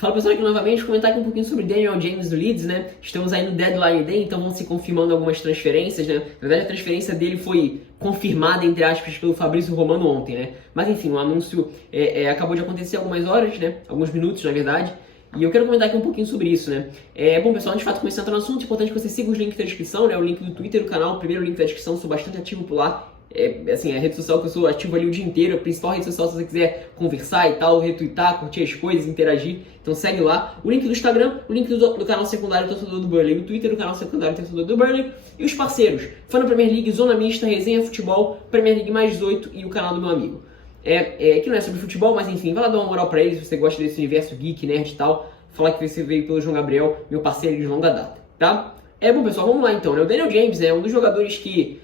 Fala pessoal aqui novamente, comentar aqui um pouquinho sobre Daniel James do Leeds, né? Estamos aí no Deadline Day, então vão se confirmando algumas transferências, né? Na verdade a transferência dele foi confirmada, entre aspas, pelo Fabrício Romano ontem, né? Mas enfim, o anúncio acabou de acontecer há algumas horas, né? Alguns minutos, na verdade. E eu quero comentar aqui um pouquinho sobre isso, né? Bom, pessoal, antes de fato começar a entrar no assunto, é importante que você siga os links da descrição, né? O link do Twitter do canal, o primeiro link da descrição, sou bastante ativo por lá. Assim, a rede social que eu sou ativo ali o dia inteiro, a principal rede social se você quiser conversar e tal, retweetar, curtir as coisas, interagir, então segue lá. O link do Instagram, o link do canal secundário Torcedor do Burnley, o Twitter do canal secundário Torcedor do Burnley, e os parceiros, Fã da Premier League, Zona Mista, Resenha Futebol, Premier League mais 18 e o canal do meu amigo. Que não é sobre futebol, mas enfim, vai lá dar uma moral pra eles, se você gosta desse universo geek, nerd e tal, falar que você veio pelo João Gabriel, meu parceiro de longa data, tá? Bom, pessoal, vamos lá então, né? O Daniel James é um dos jogadores que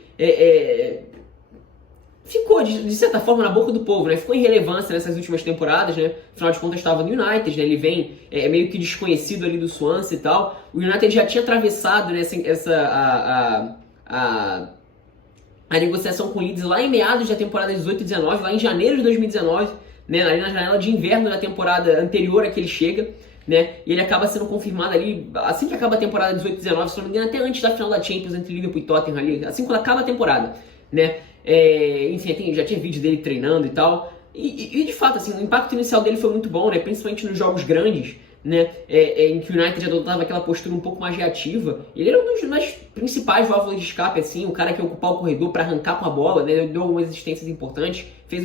ficou, de certa forma, na boca do povo, né? Ficou em relevância nessas últimas temporadas, né? Afinal de contas, estava no United, né? Ele vem meio que desconhecido ali do Swansea e tal. O United já tinha atravessado, né, a negociação com o Leeds lá em meados da temporada 18 e 19, lá em janeiro de 2019, né? Ali na janela de inverno da temporada anterior a que ele chega, né? E ele acaba sendo confirmado ali, assim que acaba a temporada 18 e 19, se não me engano, até antes da final da Champions entre Liverpool e Tottenham ali, assim quando acaba a temporada, né? Enfim, já tinha vídeo dele treinando e tal. E de fato, assim, o impacto inicial dele foi muito bom, né? Principalmente nos jogos grandes, né? Em que o United já adotava aquela postura um pouco mais reativa. Ele era uma das principais válvulas de escape, assim, o cara que ia ocupar o corredor para arrancar com a bola, né? Ele deu algumas assistências importantes, fez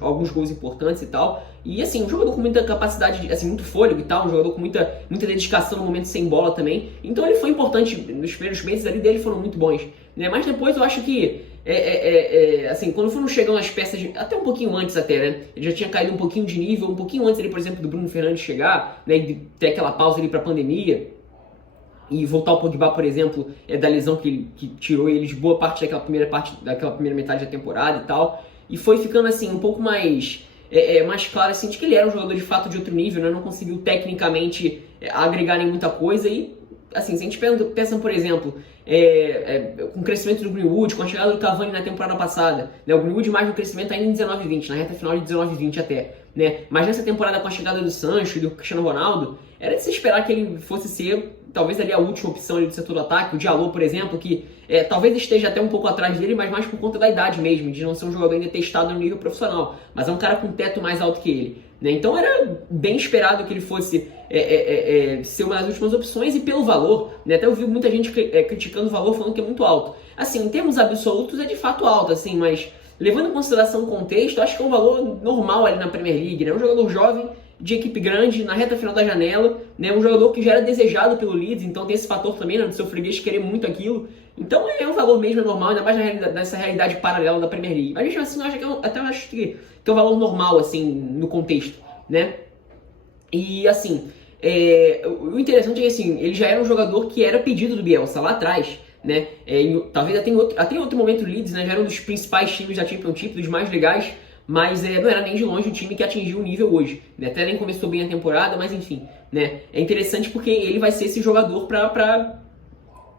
alguns gols importantes e tal. E assim, um jogador com muita capacidade, assim, muito fôlego e tal, um jogador com muita dedicação no momento sem bola também. Então ele foi importante, nos primeiros meses ali dele foram muito bons, né? Mas depois eu acho que assim, quando foram chegando as peças, até um pouquinho antes até, né? Ele já tinha caído um pouquinho de nível, um pouquinho antes ali, por exemplo, do Bruno Fernandes chegar, né? De ter aquela pausa ali pra pandemia e voltar o Pogba, por exemplo, da lesão que tirou ele de boa parte daquela primeira metade da temporada e tal. E foi ficando assim, um pouco mais claro assim, de que ele era um jogador de fato de outro nível, né? Não conseguiu tecnicamente agregar nem muita coisa e assim, se a gente pensa, por exemplo, com o crescimento do Greenwood, com a chegada do Cavani na temporada passada, né? O Greenwood mais no crescimento ainda em 19 e 20, na reta final de 19 e 20 até, né? Mas nessa temporada com a chegada do Sancho e do Cristiano Ronaldo, era de se esperar que ele fosse ser, talvez ali a última opção ali do setor do ataque, o Diallo, por exemplo, que talvez esteja até um pouco atrás dele, mas mais por conta da idade mesmo, de não ser um jogador ainda testado no nível profissional, mas é um cara com um teto mais alto que ele, né? Então era bem esperado que ele fosse ser uma das últimas opções e pelo valor, né? Até eu vi muita gente criticando o valor, falando que é muito alto. Assim, em termos absolutos é de fato alto, assim, mas levando em consideração o contexto, acho que é um valor normal ali na Premier League, né? Um jogador jovem, de equipe grande, na reta final da janela, né? Um jogador que já era desejado pelo Leeds, então tem esse fator também, né? Do seu freguês querer muito aquilo. Então é um valor mesmo normal, ainda mais nessa realidade paralela da Premier League. Mas mesmo assim, eu acho que é um valor normal, assim, no contexto, né? E assim, o interessante é que assim, ele já era um jogador que era pedido do Bielsa lá atrás, né? Talvez até em outro momento o Leeds, né? Já era um dos principais times da Championship, dos mais legais, mas não era nem de longe o time que atingiu o nível hoje, né? Até nem começou bem a temporada, mas enfim, né? É interessante porque ele vai ser esse jogador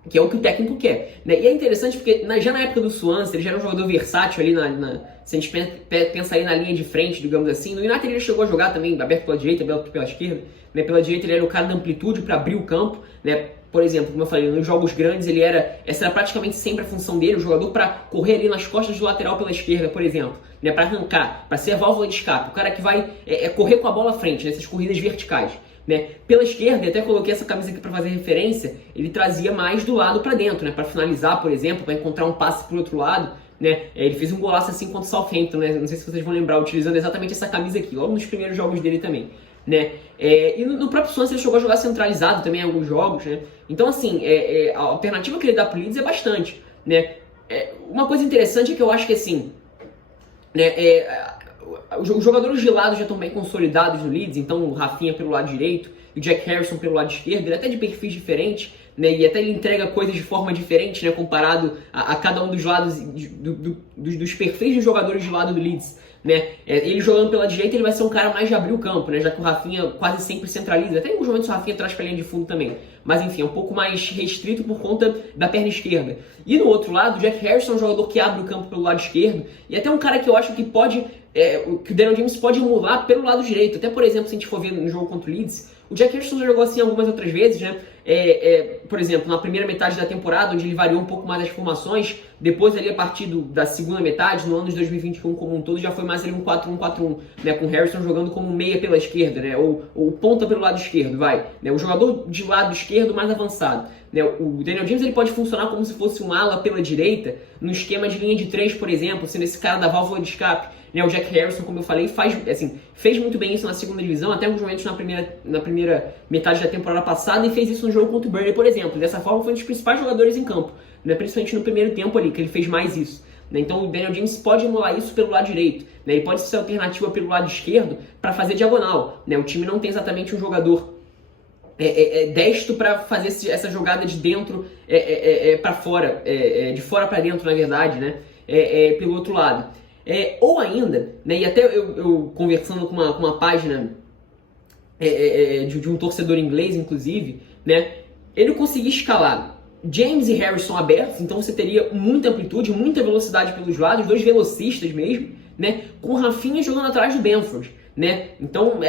que é o que o técnico quer, né? E é interessante porque já na época do Swansea, ele já era um jogador versátil ali, se a gente pensa aí na linha de frente, digamos assim. No United ele chegou a jogar também, aberto pela direita, aberto pela esquerda, né? Pela direita ele era o cara da amplitude para abrir o campo, né? Por exemplo, como eu falei, nos jogos grandes essa era praticamente sempre a função dele, o jogador para correr ali nas costas do lateral pela esquerda, por exemplo, né? Para arrancar, para ser a válvula de escape, o cara que vai correr com a bola à frente, nessas corridas verticais, né? Pela esquerda, e até coloquei essa camisa aqui para fazer referência, ele trazia mais do lado para dentro, né? Para finalizar, por exemplo, para encontrar um passe pro outro lado, né? Ele fez um golaço assim contra o Southampton, né? Não sei se vocês vão lembrar, utilizando exatamente essa camisa aqui, logo nos primeiros jogos dele também, né? E no próprio Swansea ele chegou a jogar centralizado também em alguns jogos, né? Então assim, a alternativa que ele dá pro Leeds é bastante, né? Uma coisa interessante é que eu acho que assim, né? Os jogadores de lado já estão bem consolidados no Leeds, então o Rafinha pelo lado direito e o Jack Harrison pelo lado esquerdo, ele é até de perfis diferentes, né? E até ele entrega coisas de forma diferente, né? Comparado a cada um dos lados dos perfis dos jogadores de lado do Leeds, né? Ele jogando pela direita, ele vai ser um cara mais de abrir o campo, né? Já que o Rafinha quase sempre centraliza. Até em alguns momentos o Rafinha traz pra linha de fundo também. Mas enfim, é um pouco mais restrito por conta da perna esquerda. E no outro lado, o Jack Harrison é um jogador que abre o campo pelo lado esquerdo. E até um cara que eu acho que pode que o Daniel James pode emular pelo lado direito. Até, por exemplo, se a gente for ver no jogo contra o Leeds, o Jack Harrison já jogou assim algumas outras vezes, né? Por exemplo, na primeira metade da temporada, onde ele variou um pouco mais as formações, depois ali a partir da segunda metade, no ano de 2021 como um todo, já foi mais ali um 4-1-4-1, né? Com o Harrison jogando como meia pela esquerda, né? Ou ponta pelo lado esquerdo, né? O jogador de lado esquerdo mais avançado, né? O Daniel James ele pode funcionar como se fosse um ala pela direita, no esquema de linha de 3, por exemplo, sendo esse cara da válvula de escape. O Jack Harrison, como eu falei, fez muito bem isso na segunda divisão, até alguns momentos na primeira metade da temporada passada, e fez isso no jogo contra o Burnley, por exemplo. Dessa forma, foi um dos principais jogadores em campo, né? Principalmente no primeiro tempo ali, que ele fez mais isso. Né? Então o Daniel James pode emular isso pelo lado direito, né? Ele pode ser alternativa pelo lado esquerdo para fazer diagonal. Né? O time não tem exatamente um jogador destro para fazer essa jogada de dentro para fora, de fora para dentro, na verdade, né? Pelo outro lado. Ou ainda, né, e até eu conversando com uma página de um torcedor inglês, inclusive, né, ele conseguia escalar James e Harrison abertos, então você teria muita amplitude, muita velocidade pelos lados, dois velocistas mesmo, né, com o Rafinha jogando atrás do Bamford. Né? Então,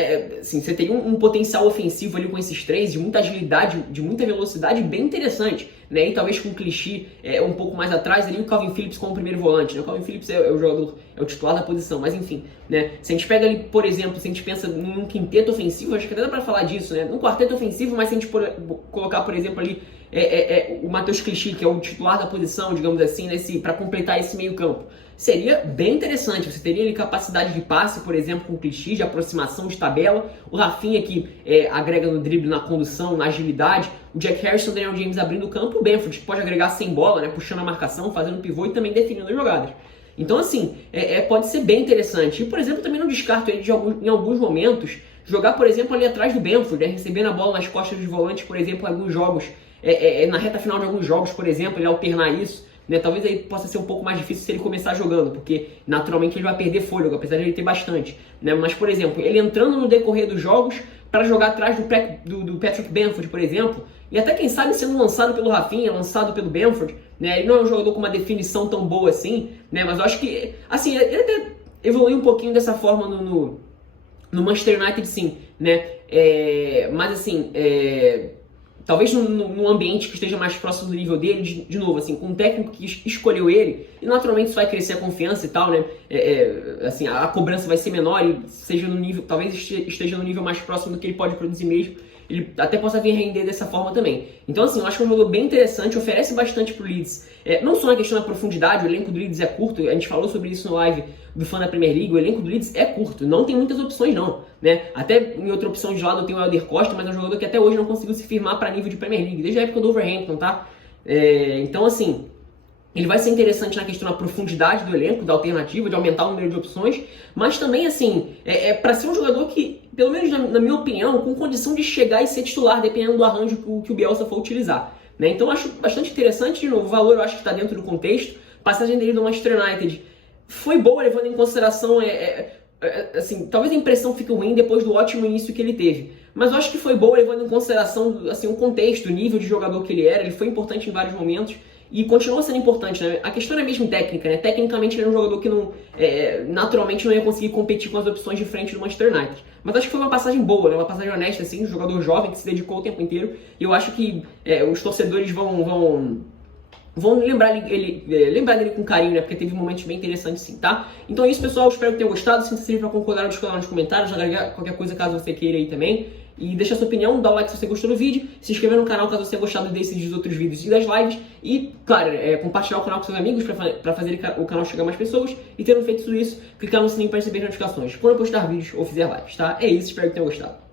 assim, você tem um potencial ofensivo ali com esses três, de muita agilidade, de muita velocidade, bem interessante, né? E talvez com o Clichy um pouco mais atrás, ali o Calvin Phillips como primeiro volante, né? O Calvin Phillips é o jogador, é o titular da posição, mas enfim, né? Se a gente pega ali, por exemplo, se a gente pensa num quinteto ofensivo, acho que até dá pra falar disso, né? Num quarteto ofensivo, mas se a gente colocar, por exemplo, ali o Matheus Clichy, que é o titular da posição, digamos assim, para completar esse meio campo. Seria bem interessante, você teria ali capacidade de passe, por exemplo, com o Clichy, de aproximação de tabela, o Rafinha que agrega no drible, na condução, na agilidade, o Jack Harrison, o Daniel James abrindo o campo, o Bamford que pode agregar sem bola, né, puxando a marcação, fazendo pivô e também definindo as jogadas. Então assim, pode ser bem interessante. E por exemplo, também não descarto ele em alguns momentos, jogar por exemplo ali atrás do Bamford, recebendo a bola nas costas dos volantes, por exemplo, em alguns jogos, na reta final de alguns jogos, por exemplo, ele alternar isso. Né, talvez aí possa ser um pouco mais difícil se ele começar jogando, porque naturalmente ele vai perder fôlego, apesar de ele ter bastante. Né? Mas, por exemplo, ele entrando no decorrer dos jogos para jogar atrás do Patrick Bamford, por exemplo, e até quem sabe sendo lançado pelo Rafinha, lançado pelo Bamford, né? Ele não é um jogador com uma definição tão boa assim, né? Mas eu acho que, assim, ele até evoluiu um pouquinho dessa forma no Manchester United, sim, né? Mas assim, talvez num ambiente que esteja mais próximo do nível dele, de novo, assim, com um técnico que escolheu ele, e naturalmente isso vai crescer a confiança e tal, né? Assim, a cobrança vai ser menor e seja no nível, talvez esteja no nível mais próximo do que ele pode produzir mesmo. Ele até possa vir render dessa forma também. Então, assim, eu acho que é um jogador bem interessante, oferece bastante pro Leeds. Não só na questão da profundidade, o elenco do Leeds é curto, a gente falou sobre isso no live do Fã da Premier League, o elenco do Leeds é curto, não tem muitas opções não, né? Até em outra opção de lado eu tenho o Helder Costa, mas é um jogador que até hoje não conseguiu se firmar para nível de Premier League, desde a época do Wolverhampton, tá? Então, assim, ele vai ser interessante na questão da profundidade do elenco, da alternativa, de aumentar o número de opções, mas também, assim, para ser um jogador que, pelo menos na minha opinião, com condição de chegar e ser titular, dependendo do arranjo que o Bielsa for utilizar. Né? Então, eu acho bastante interessante, de novo, o valor eu acho que está dentro do contexto. A passagem dele do Manchester United foi boa, levando em consideração, assim, talvez a impressão fique ruim depois do ótimo início que ele teve. Mas eu acho que foi boa, levando em consideração, assim, o contexto, o nível de jogador que ele era. Ele foi importante em vários momentos. E continua sendo importante, né? A questão é mesmo técnica, né? Tecnicamente ele é um jogador que naturalmente não ia conseguir competir com as opções de frente do Manchester United. Mas acho que foi uma passagem boa, né? Uma passagem honesta, assim, um jogador jovem que se dedicou o tempo inteiro. E eu acho que os torcedores vão lembrar dele com carinho, né? Porque teve momentos bem interessantes, sim, tá? Então é isso, pessoal. Espero que tenham gostado. Se você para concordar ou discordar nos comentários, agregar qualquer coisa caso você queira aí também. E deixa a sua opinião, dá o like se você gostou do vídeo, se inscrever no canal caso você tenha gostado desses e dos outros vídeos e das lives. E, claro, compartilhar o canal com seus amigos para fazer o canal chegar a mais pessoas. E tendo feito tudo isso, clicar no sininho para receber notificações quando eu postar vídeos ou fizer lives, tá? É isso, espero que tenham gostado.